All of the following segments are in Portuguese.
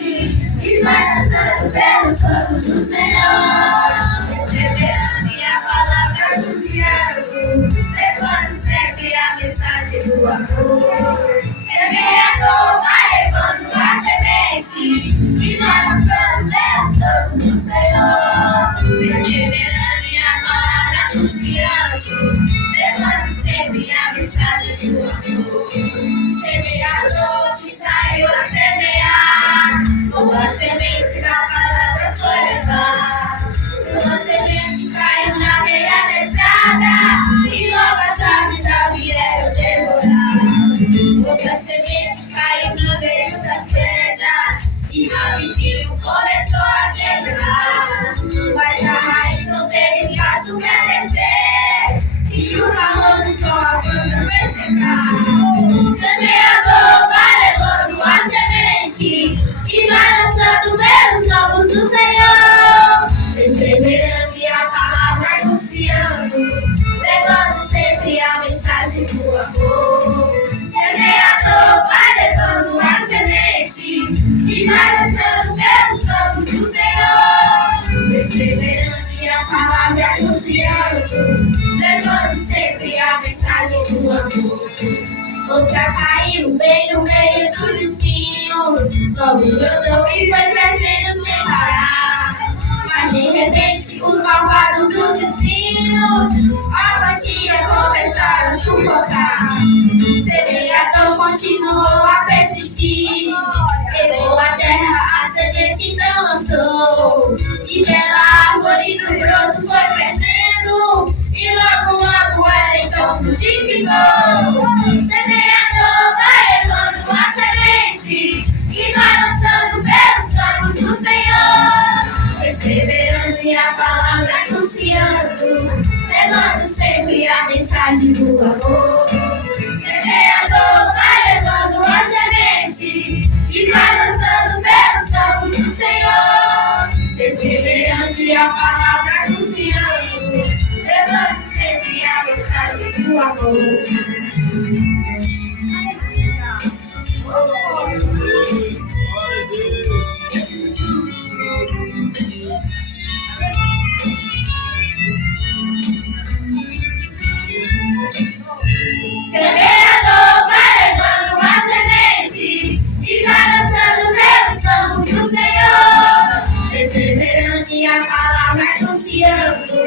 e vai dançando pelos campos do Senhor, perseverando e a palavra anunciando, levando sempre a mensagem do amor. Semeador vai levando a semente e vai dançando pelos campos do Senhor, perseverando e a palavra anunciando, levando sempre a mensagem do amor. Semeador que saiu a semear, boa semente da palavra foi levar. Boa semente caiu na areia pesada e logo as aves já vieram devorar. Outra semente caiu no meio das pedras e rapidinho começou a chegar. Mas a raiz não teve espaço pra crescer e o calor do sol a planta vai secar. Semeador vai levando a semente e vai lançando pelos campos do Senhor, perseverando e a palavra anunciando, levando sempre a mensagem do amor. Semeador vai levando a semente e vai lançando pelos campos do Senhor, perseverando e a palavra anunciando, levando sempre a mensagem do amor. Outra caiu bem no meio dos espinhos, logo brotou e foi crescendo sem parar. Mas de repente os malvados dos espinhos a plantinha começaram a sufocar. Semeador continuou a persistir, pegou a terra, a semente então lançou, e bela árvore do broto foi crescendo, e logo ela então frutificou. Semeador vai levando a semente e vai lançando pelos campos do Senhor, perseverando e a palavra anunciando, levando sempre a mensagem do amor. Semeador vai levando a semente e vai lançando pelos campos do Senhor, perseverando e a palavra anunciando, levando sempre a mensagem do amor. Semeador vai levando a semente e vai lançando pelos campos do Senhor, perseverando e a palavra anunciando,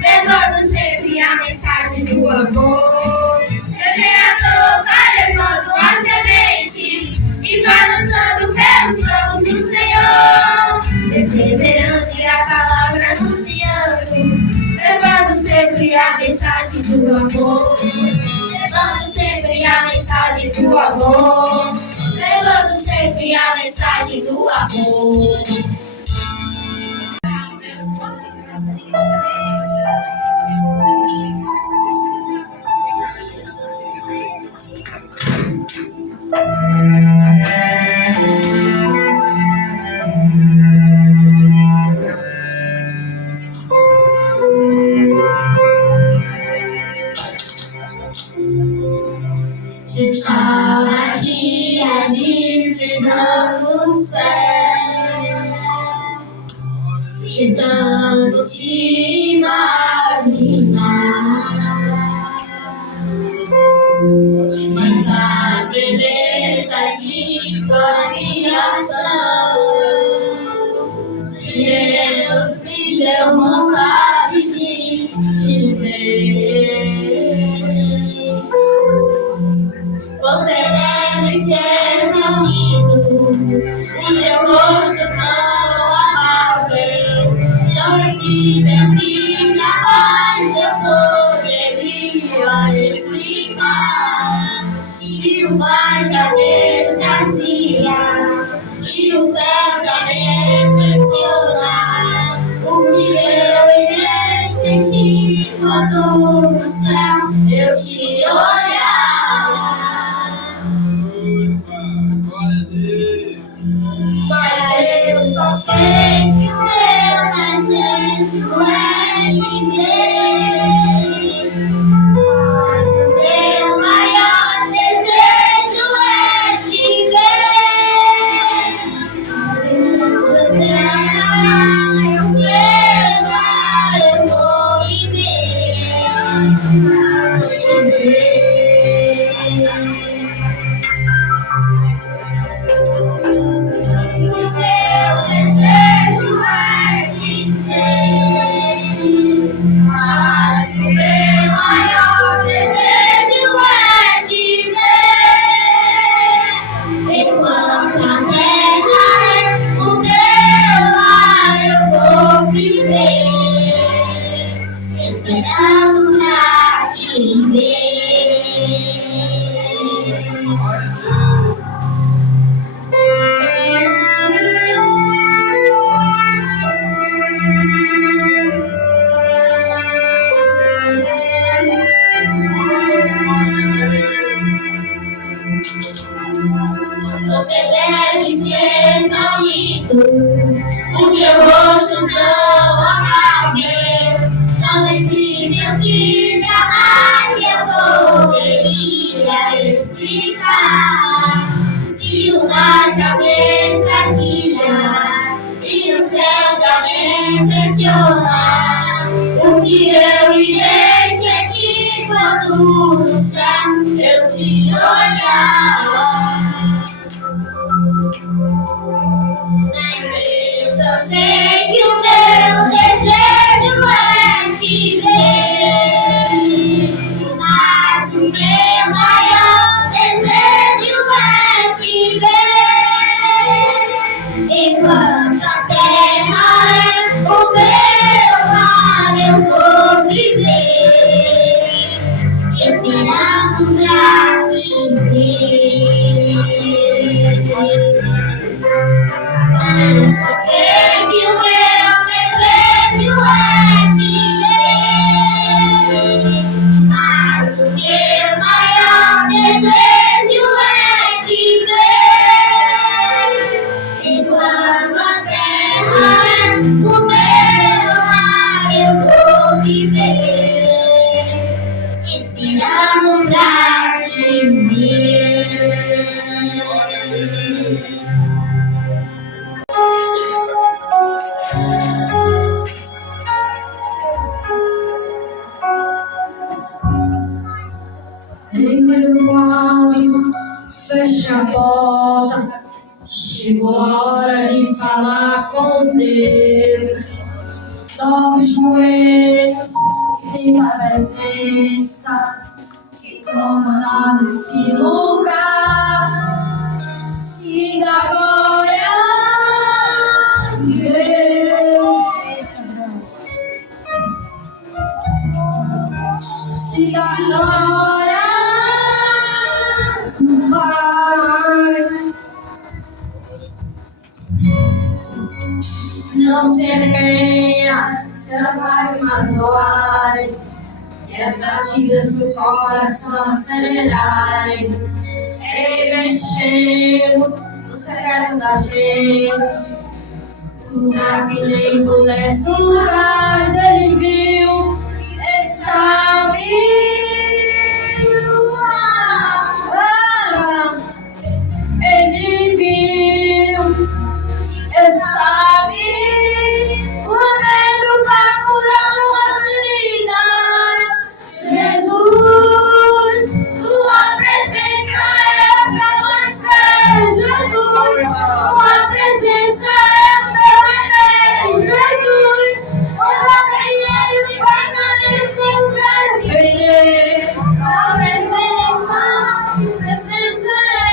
levando sempre a mensagem do amor. Semeador vai levando a semente e vai lançando pelos campos do Senhor, perseverando e a palavra anunciando, levando sempre a mensagem do amor. Levando sempre a mensagem do amor, levando sempre a mensagem do amor. Estava aqui agitando o céu, tentando te imaginar, mas a beleza de tua criação, Deus me deu vontade de te ver. Você deve ser tão lindo, o teu rosto tão amável, tão incrível que jamais eu poderia explicar. Se o mar já me extasia e o céu já me impressiona, o que eu irei sentir quando no céu eu te olhar? Mas eu só sei que o meu desejo é ninguém. Mas o meu maior desejo é te ver. no céu, eu te olhar. Mas eu só sei que o meu desejo é te ver. Mas o meu maior desejo é te ver. Enquanto a terra é o meu lar, eu vou viver, esperando pra te ver. Eu só sei que o meu desejo é te ver. Mas o meu maior desejo é te ver. Enquanto a terra é o meu lar, eu vou viver, esperando pra te ver. Entre o quarto, fecha a porta. Chegou a hora de falar com Deus. Dobre os joelhos, sinta a presença que toma nesse lugar. Siga a glória de Deus. Siga a glória do Pai. Não se empenha, seus lágrimas voarem, e as batidas do coração acelerarem. Ele vem chegando no secreto da gente, lugar que nem conhece lugares ele viu, sabe. Ele viu, sabe, o remédio para curar as feridas. Jesus, tua presença é o que eu mais quero. Jesus, tua presença é o meu remédio. Jesus, o meu dinheiro vai na nesse eu quero perder. A presença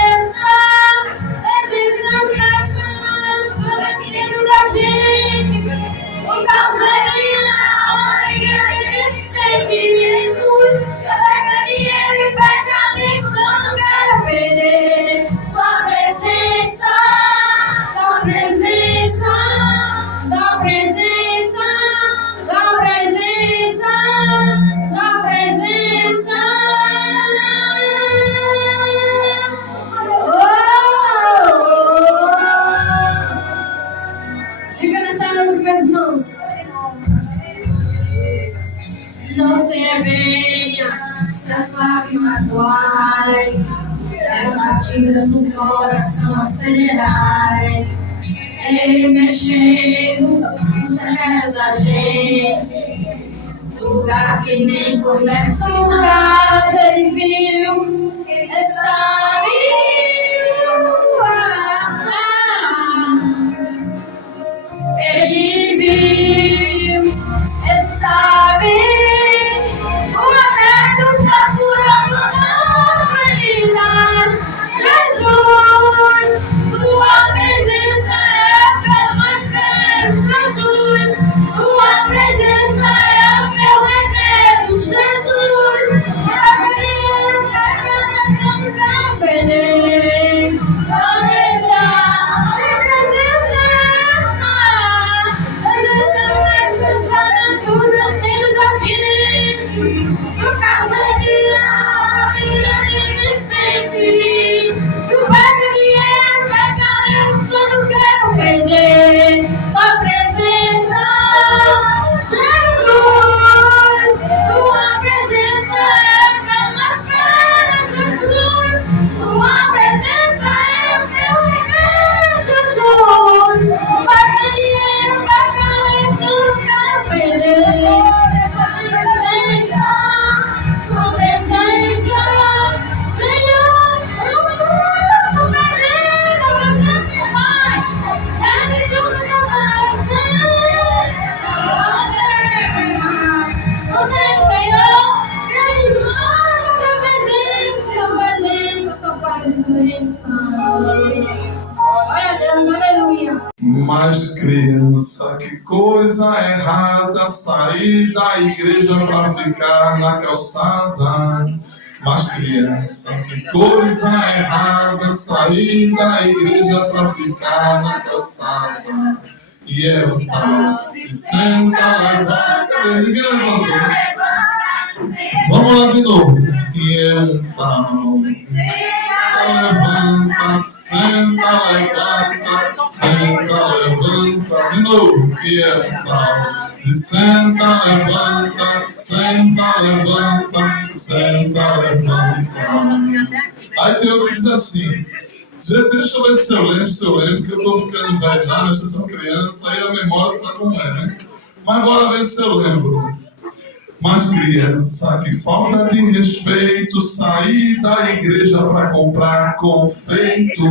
essa, presença mesmo. Dentro da gente, o caos é ganhar, sentimentos, pega dinheiro e pega a missão, não quero perder. Tua presença, tua presença, tua presença, tua presença, tua presença. Diga nessa noite com as mãos. Não se venha, se as lágrimas voarem, as batidas dos coração acelerarem. Ele mexendo no secreto da gente, lugar que nem conhece lugar, ele viu, sabe. Ele viu, sabe, o remédio para curar todas as feridas. Jesus, tua presença é o que eu mais quero. Jesus, tua presença é o meu remédio. Jesus, Mas criança, que coisa errada, sair da igreja para ficar na calçada. Mas criança, que coisa errada, sair da igreja para ficar na calçada. E é o tal de senta, levanta. Cadê? Ninguém levantou. Vamos lá de novo. E é um tal de senta, levanta, senta, levanta, senta, levanta. De novo. E é um tal de senta, levanta, senta, levanta, senta, levanta. Aí tem outro que diz assim. Deixa eu ver se eu lembro, que eu tô ficando velho já, mas vocês são crianças, aí a memória sabe como é, né? Mas bora ver se eu lembro. Mas criança, que falta de respeito, sair da igreja para comprar confeito.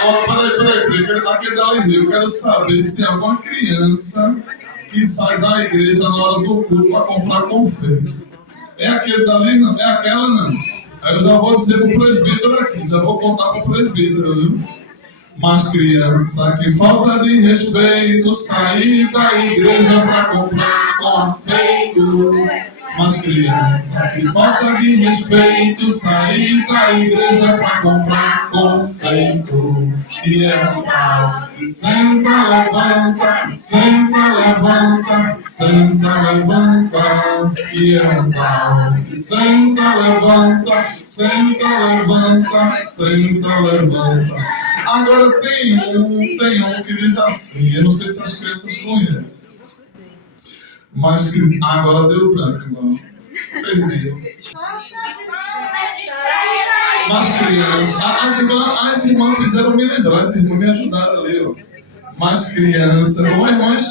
Agora, peraí, aqui da Rio, eu quero saber se tem alguma criança que sai da igreja na hora do culto para comprar confeito. É aquele dali, não? É aquela, não? Aí eu já vou dizer pro presbítero aqui, já vou contar pro presbítero, viu? Mas criança, que falta de respeito, sair da igreja para comprar confeito. Mas criança, que falta de respeito, sair da igreja para comprar confeito. E é um tal de senta, levanta, senta, levanta, senta, levanta. E é um tal de senta, levanta, senta, levanta, senta, levanta. Agora tem um que diz assim, eu não sei se as crianças conhecem. Mas que agora deu branco, agora. Perdi. Mas crianças, as irmãs fizeram me lembrar, as irmãs me ajudaram a ler. Ó. Mas crianças, não é irmãs?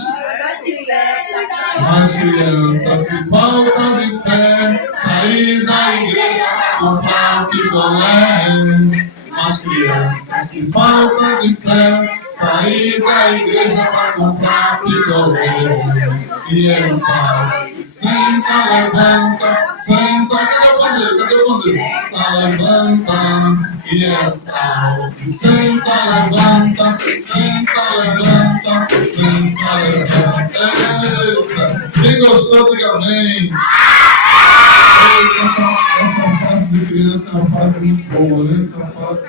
Mas crianças, que falta de fé, sair da igreja para comprar picolé. Mas crianças, que falta de fé, sair da igreja para comprar picolé. E é um tal, senta, levanta, senta, cadê o pandeiro? Cadê o pandeiro? Senta, levanta, e é um tal, senta, levanta, senta, levanta, senta, levanta. Eita, quem gostou, diga amém. Essa fase de criança é uma fase muito boa, né? Essa fase,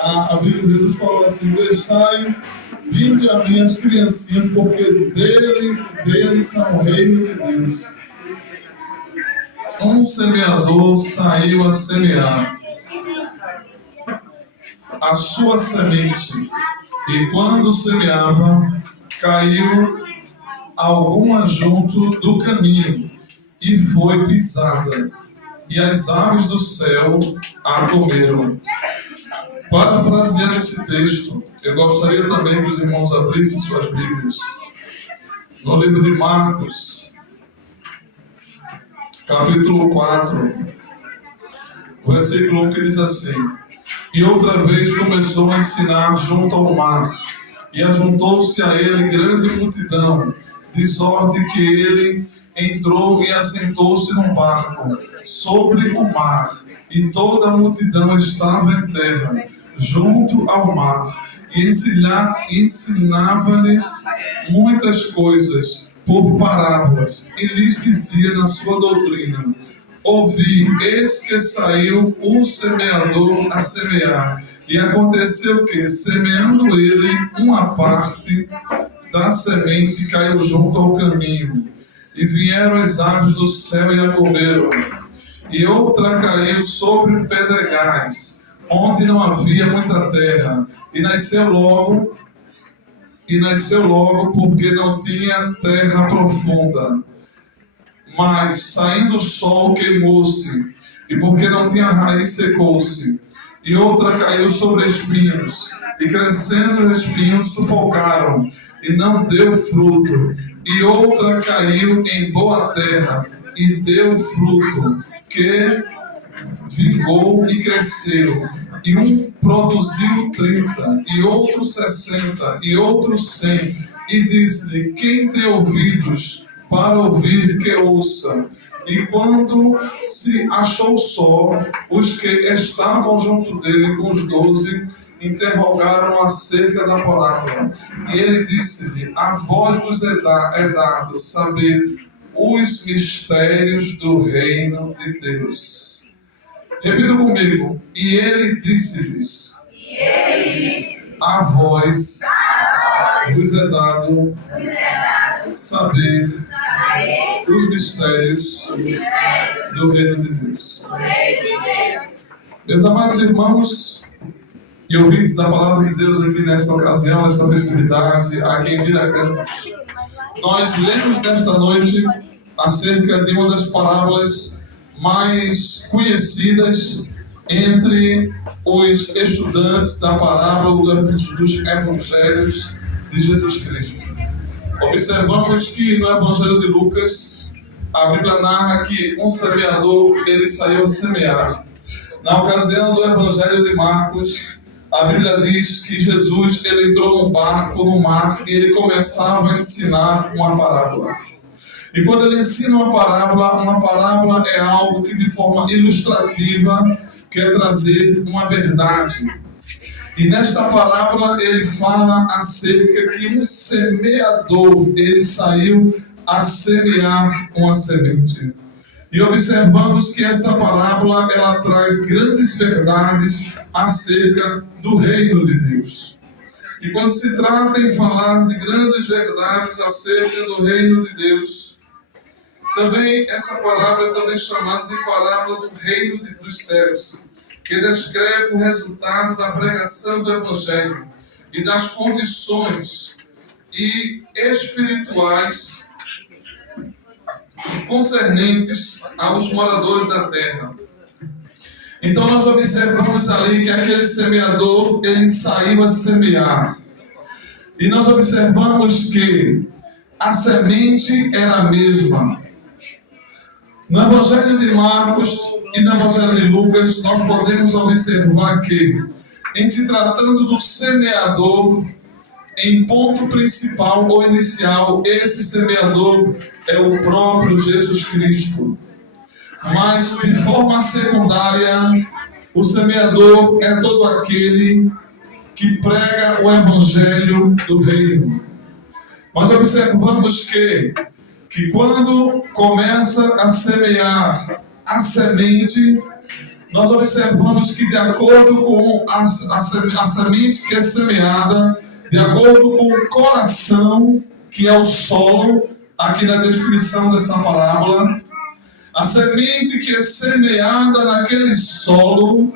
a Bíblia de Jesus falou assim, deixai vinde a mim as criancinhas, porque dele são o reino de Deus. Um semeador saiu a semear a sua semente, e quando semeava, caiu alguma junto do caminho, e foi pisada, e as aves do céu a comeram. Parafraseando esse texto, eu gostaria também que os irmãos abrissem suas Bíblias no livro de Marcos, capítulo 4, versículo 1, que diz assim: E outra vez começou a ensinar junto ao mar, e ajuntou-se a ele grande multidão, de sorte que ele entrou e assentou-se num barco sobre o mar, e toda a multidão estava em terra, junto ao mar, e ensinava-lhes muitas coisas por parábolas, e lhes dizia na sua doutrina: Ouvi, eis que saiu o semeador a semear. E aconteceu que, semeando ele, uma parte da semente caiu junto ao caminho, e vieram as aves do céu e a comeram. E outra caiu sobre pedregais, onde não havia muita terra, e nasceu logo, porque não tinha terra profunda. Mas, saindo o sol, queimou-se, e porque não tinha raiz, secou-se. E outra caiu sobre espinhos, e crescendo os espinhos sufocaram, e não deu fruto. E outra caiu em boa terra, e deu fruto, que vingou e cresceu. E um produziu 30, e outro 60, e outro 100. E disse-lhe: Quem tem ouvidos para ouvir, que ouça. E quando se achou só, os que estavam junto dele com os 12, interrogaram acerca da parábola. E ele disse-lhe: a vós vos é dado saber os mistérios do reino de Deus. Repita comigo. E ele disse-lhes: a vós vos é dado saber os mistérios do reino de Deus. Meus amados irmãos e ouvintes da palavra de Deus aqui nesta ocasião, nesta festividade, aqui em Vila Campos, nós lemos nesta noite acerca de uma das parábolas mais conhecidas entre os estudantes da parábola dos evangelhos de Jesus Cristo. Observamos que no Evangelho de Lucas, a Bíblia narra que um semeador, ele saiu a semear. Na ocasião do Evangelho de Marcos, a Bíblia diz que Jesus, ele entrou num barco no mar e ele começava a ensinar uma parábola. E quando ele ensina uma parábola é algo que de forma ilustrativa quer trazer uma verdade. E nesta parábola ele fala acerca que um semeador, ele saiu a semear uma semente. E observamos que esta parábola, ela traz grandes verdades acerca do reino de Deus. E quando se trata em falar de grandes verdades acerca do reino de Deus, também essa parábola é também chamada de parábola do reino dos céus, que descreve o resultado da pregação do Evangelho e das condições espirituais concernentes aos moradores da terra. Então nós observamos ali que aquele semeador, ele saiu a semear. E nós observamos que a semente era a mesma. No Evangelho de Marcos e no Evangelho de Lucas, nós podemos observar que, em se tratando do semeador, em ponto principal ou inicial, esse semeador é o próprio Jesus Cristo. Mas, de forma secundária, o semeador é todo aquele que prega o Evangelho do Reino. Nós observamos que quando começa a semear a semente, nós observamos que de acordo com a semente que é semeada, de acordo com o coração, que é o solo, aqui na descrição dessa parábola, a semente que é semeada naquele solo,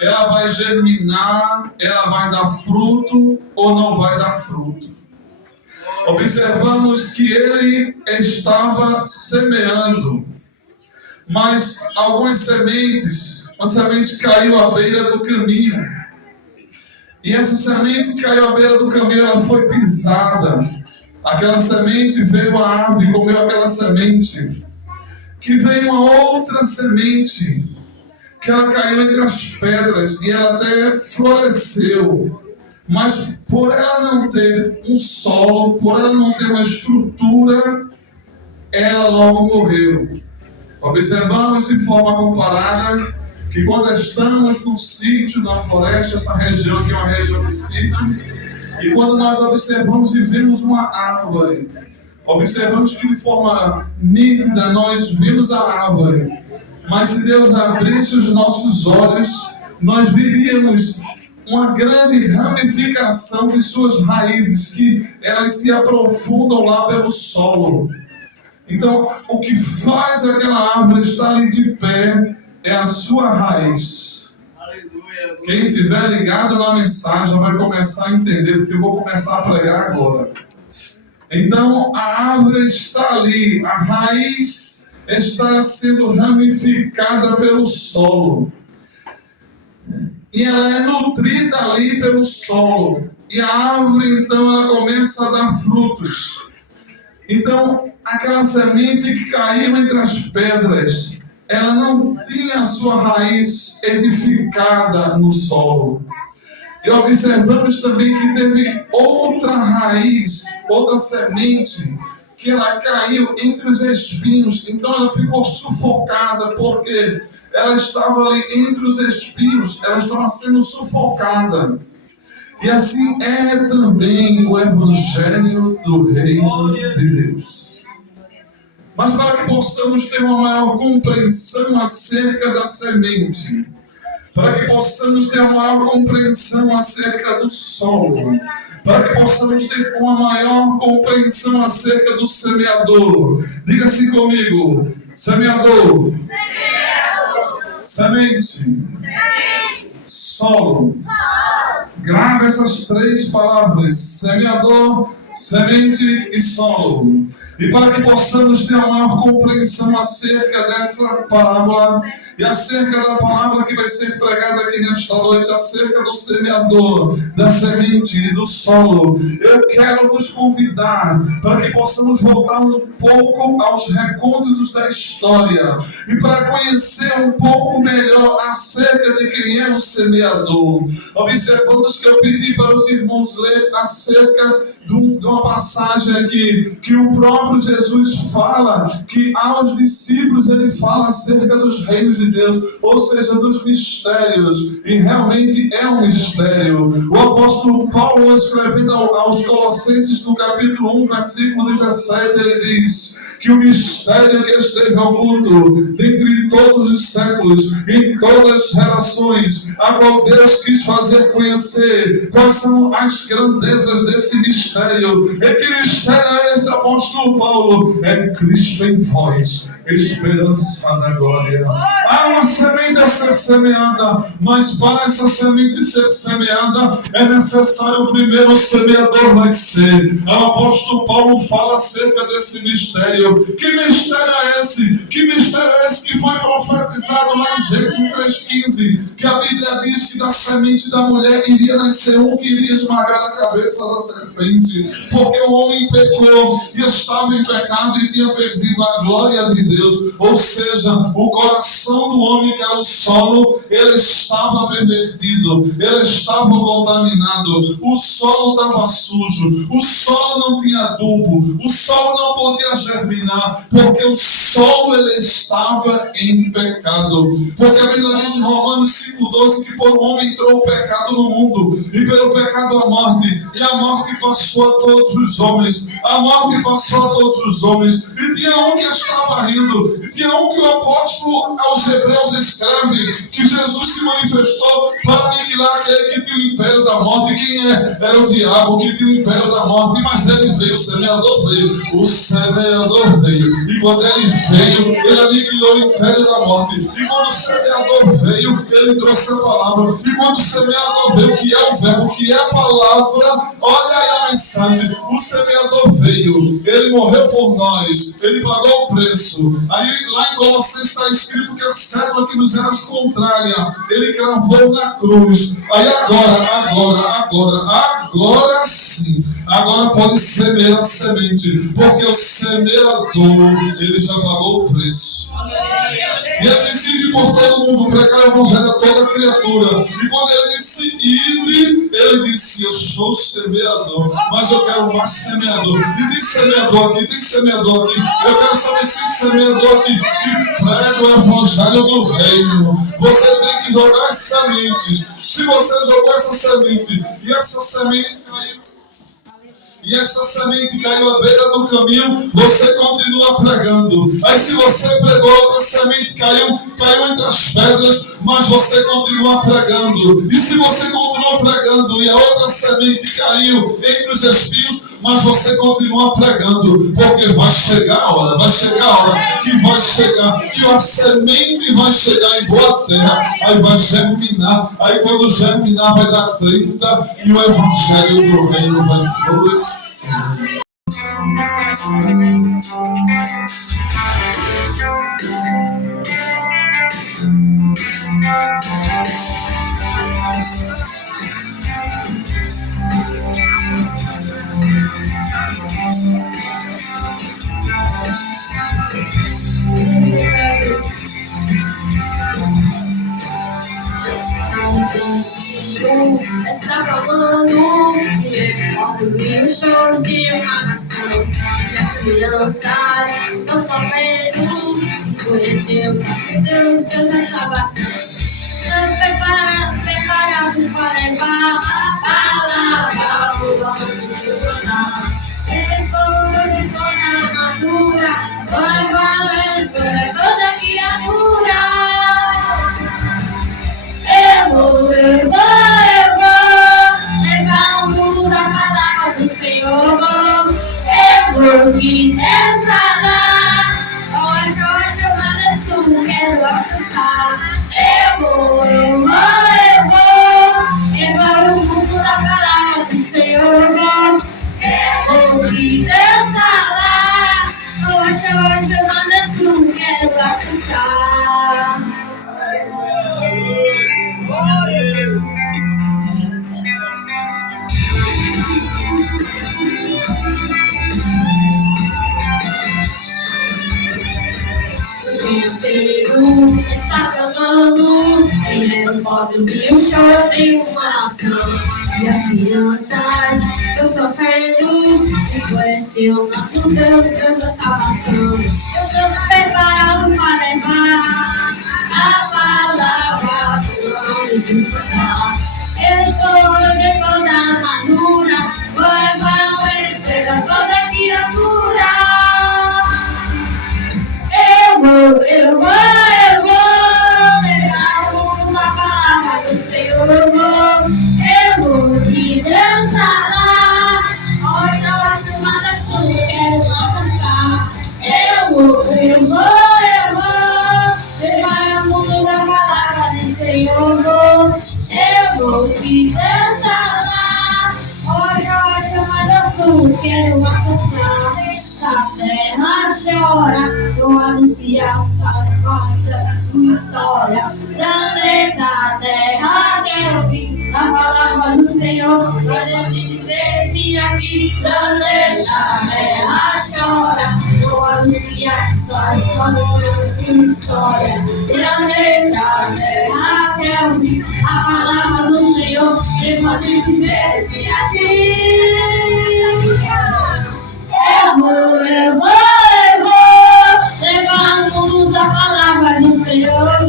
ela vai germinar, ela vai dar fruto ou não vai dar fruto. Observamos que ele estava semeando, mas algumas sementes, uma semente caiu à beira do caminho. E essa semente que caiu à beira do caminho, ela foi pisada. Aquela semente veio a ave e comeu aquela semente. Que veio uma outra semente, que ela caiu entre as pedras e ela até floresceu. Mas por ela não ter um solo, por ela não ter uma estrutura, ela logo morreu. Observamos de forma comparada que quando estamos no sítio, na floresta, essa região aqui é uma região de sítio, e quando nós observamos e vemos uma árvore, observamos que de forma nítida nós vimos a árvore, mas se Deus abrisse os nossos olhos, nós veríamos uma grande ramificação de suas raízes, que elas se aprofundam lá pelo solo. Então, o que faz aquela árvore estar ali de pé é a sua raiz. Aleluia. Quem estiver ligado na mensagem vai começar a entender, porque eu vou começar a pregar agora. Então, a árvore está ali, a raiz está sendo ramificada pelo solo. E ela é nutrida ali pelo solo. E a árvore, então, ela começa a dar frutos. Então, aquela semente que caiu entre as pedras, ela não tinha a sua raiz edificada no solo. E observamos também que teve outra raiz, outra semente, que ela caiu entre os espinhos. Então ela ficou sufocada, porque ela estava ali entre os espinhos, ela estava sendo sufocada. E assim é também o Evangelho do Reino de Deus. Mas para que possamos ter uma maior compreensão acerca da semente, para que possamos ter uma maior compreensão acerca do solo, para que possamos ter uma maior compreensão acerca do semeador. Diga assim comigo: semeador, semente, solo. Grave essas três palavras: semeador, semente e solo. E para que possamos ter uma maior compreensão acerca dessa parábola e acerca da palavra que vai ser pregada aqui nesta noite, acerca do semeador, da semente e do solo, eu quero vos convidar para que possamos voltar um pouco aos recônditos da história e para conhecer um pouco melhor acerca de quem é o semeador. Observamos que eu pedi para os irmãos ler acerca de uma passagem aqui, que o próprio Jesus fala, que aos discípulos ele fala acerca dos reinos de Deus, ou seja, dos mistérios, e realmente é um mistério. O apóstolo Paulo, escrevendo aos Colossenses, no capítulo 1, versículo 17, ele diz que o mistério que esteve oculto dentre todos os séculos, em todas as gerações, a qual Deus quis fazer conhecer quais são as grandezas desse mistério. E que mistério é esse, apóstolo Paulo? É Cristo em vós, esperança da glória. Há uma semente a ser semeada, mas para essa semente ser semeada é necessário primeiro o semeador nascer. O apóstolo Paulo fala acerca desse mistério. Que mistério é esse? Que mistério é esse que foi profetizado lá em Gênesis 3,15? Que a Bíblia diz que da semente da mulher iria nascer um que iria esmagar a cabeça da serpente, porque o homem pecou e estava em pecado e tinha perdido a glória de Deus. Ou seja, o coração do homem, que era o solo, ele estava pervertido, ele estava contaminado, o solo estava sujo, o solo não tinha adubo, o solo não podia germinar, porque o solo ele estava em pecado. Porque a Bíblia diz em Romanos 5,12 que por um homem entrou o pecado no mundo, e pelo pecado a morte, e a morte passou a todos os homens, a morte passou a todos os homens. E tinha um que estava rindo, e tinha um que o apóstolo aos Hebreus escreve que Jesus se manifestou para aniquilar aquele que tinha o império da morte. Quem é? Era o diabo que tinha o império da morte, mas ele veio, o semeador veio, o semeador veio, e quando ele veio, ele aniquilou o império da morte. E quando o semeador veio, ele trouxe a palavra. E quando o semeador veio, que é o verbo, que é a palavra, olha aí a mensagem: o semeador veio, ele morreu por nós, ele pagou o preço. Aí lá em Colossenses está escrito que a célula que nos era contrária, ele cravou na cruz. Aí agora sim, agora pode semear a semente, porque o semeador, ele já pagou o preço. E ele decide por todo mundo pregar o evangelho a toda criatura. E quando ele disse ide, ele disse: eu sou semeador, mas eu quero mais semeador. E tem semeador aqui, tem semeador aqui. Eu quero saber se semeador aqui que prega o evangelho do reino. Você tem que jogar as sementes. Se você jogou essa semente e essa semente caiu à beira do caminho, você continua pregando. Aí se você pregou, outra semente caiu entre as pedras, mas você continua pregando. E se você continuou pregando e a outra semente caiu entre os espinhos, mas você continua pregando, porque vai chegar a hora que a semente vai chegar em boa terra, aí vai germinar, aí quando germinar vai dar 30 e o evangelho do reino vai florescer. Estava amando quando vi o choro de uma nação, e as crianças estão sofrendo, conheceu Deus da salvação. Estou preparado para levar a palavra. alcançar. Eu vou levar o mundo da palavra do Senhor. Ouvi Deus falar, vou chamar Jesus, quero alcançar. O inteiro está clamando, e não pode ouvir um choro de uma nação. E as crianças estão sofrendo, se conhece o nosso Deus, Deus da salvação. Eu estou preparado para levar a palavra por onde Deus mandar. Eu estou de toda a armadura, vou levar o conhecer a toda criatura. Eu vou levar o mundo da palavra do Senhor. Eu vou que Deus falar, hoje a chamada sua quero alcançar. Eu vou levar o mundo da palavra do Senhor. Eu vou que Deus falar, hoje a chamada sua quero alcançar. A terra chora, vou anunciar as portas de sua história. Planeta Terra quer ouvir a palavra do Senhor. Quando me dizer-me aqui, planeta Terra chora, vou anunciar as portas de sua história. Planeta Terra quer ouvir a palavra do Senhor. Quando me dizer-me aqui. Eu vou levar o mundo da palavra do Senhor.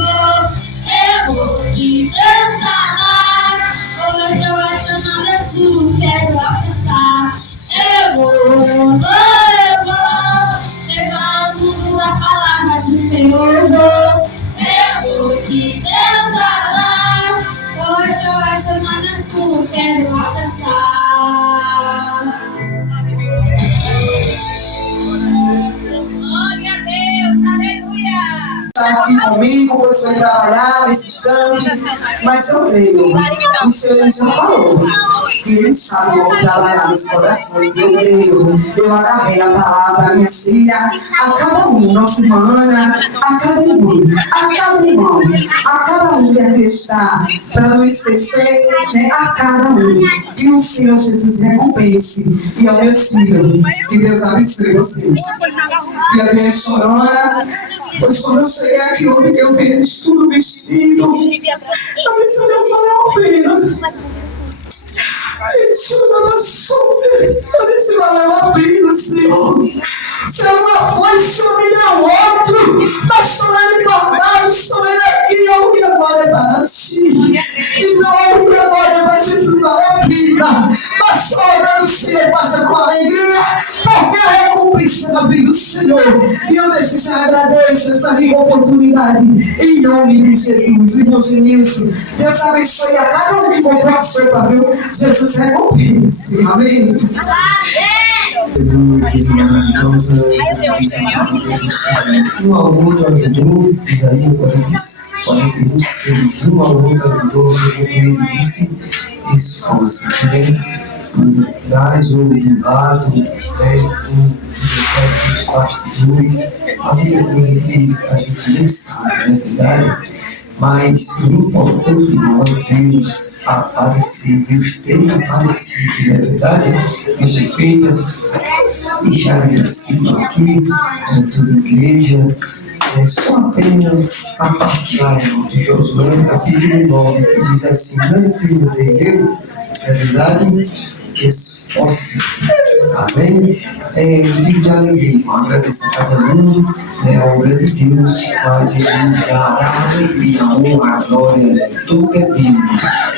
Eu vou que Deus falar, hoje eu vou chamar Jesus, quero alcançar. Eu vou levar o mundo da palavra do Senhor. Eu vou que Deus falar, hoje eu vou chamar Jesus, quero alcançar. Glória a Deus, aleluia! Está aqui comigo, você vai trabalhar nesse instante, mas eu creio, o Senhor já falou que Ele sabe como trabalhar nos corações. Eu creio, eu agarrei a palavra, a minha filha, a cada um, nossa irmã, a cada irmão, a cada um que aqui está, para não esquecer, né, a cada um. Que o Senhor Jesus recompense. E ao meu filho, que Deus abençoe vocês. E a minha chorona, pois quando eu cheguei aqui ontem, que eu vi eles tudo vestido, eu disse, Deus, valeu a pena. Eu disse, valeu a pena, Senhor. Se eu não foi, o Senhor me deu outro. Mas estou ele guardado, estou ele aqui. Eu ouvi a glória para ti. E não ouvi a glória para Jesus, valeu a pena. Mas só orando, o Senhor passa com alegria, porque a recompensa da vida do Senhor. E eu deixo já agradeço essa rica oportunidade. Em nome de Jesus, irmão Genilson. Deus abençoe a cada um que comprou a sopa, viu? Jesus recompense. Amém. Um ao outro ajudou, Isaías 41, 6. Um ao outro ajudou, ele disse, esforça. Traz ou do lado, dos bastidores, há muita coisa que a gente nem sabe, não é verdade? Mas o importante não é Deus aparecer, Deus tem aparecido, não é verdade? Deus é feito, e já agradecido aqui, toda a igreja, só apenas a parte de Josué, capítulo 9, que diz assim, não temerei eu, não é verdade? Esforce. Amém? Eu digo de alegria, irmão, agradecer a cada um, a obra de Deus, mas ele nos dá a alegria, a honra, a glória, tudo é digno.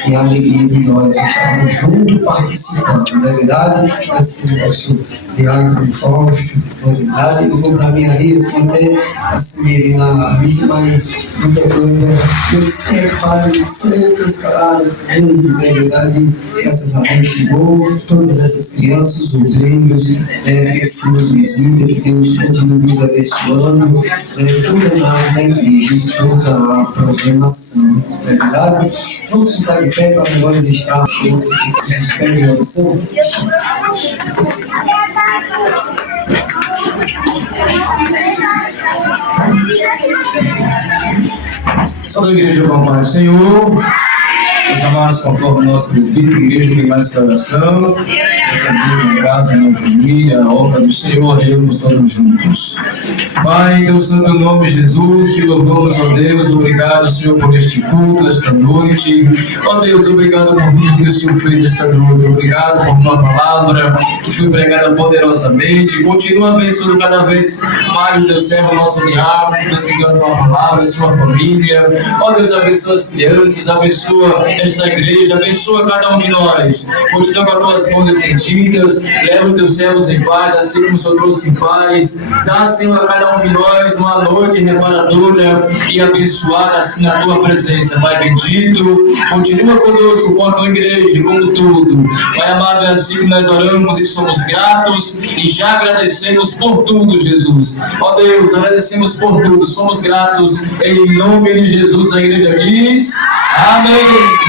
E a alegria de nós estarmos juntos participando, não é verdade? Assim, nosso Diácono Fausto, novidade, eu vou para minha ali, eu tinha até assinei ali na lista, mas muita coisa, eu sempre falo isso, os caras, na verdade, graças a Deus chegou, todas essas crianças, os filhos, aqueles que nos visitam, que Deus continue nos abençoando, toda na igreja, toda a programação, na verdade. Vamos ficar de pé para nós estar as crianças que nos pedem oração. Salve a igreja com a paz do Senhor. Meus amados, conforme nosso presbítero, a igreja tem mais oração. Eu também, minha casa, minha família, a obra do Senhor, oremos todos juntos. Pai, em teu santo nome, Jesus, te louvamos, ó Deus. Obrigado, Senhor, por este culto, esta noite. Ó Deus, obrigado por tudo que o Senhor fez esta noite. Obrigado por tua palavra, que foi pregada poderosamente. Continua abençoando cada vez mais o teu servo, nosso diabo, que transmitiu a tua palavra, a sua família. Ó Deus, abençoa as crianças, abençoa esta igreja, abençoa cada um de nós. Continua com as tuas mãos estendidas, leva os teus servos em paz, assim como o Senhor trouxe em paz. Dá, Senhor, a cada um de nós uma noite reparadora e abençoada assim na tua presença. Pai bendito, continua conosco com a tua igreja, como tudo. Pai amado, é assim que nós oramos e somos gratos e já agradecemos por tudo, Jesus. Ó Deus, agradecemos por tudo, somos gratos em nome de Jesus. A igreja diz amém.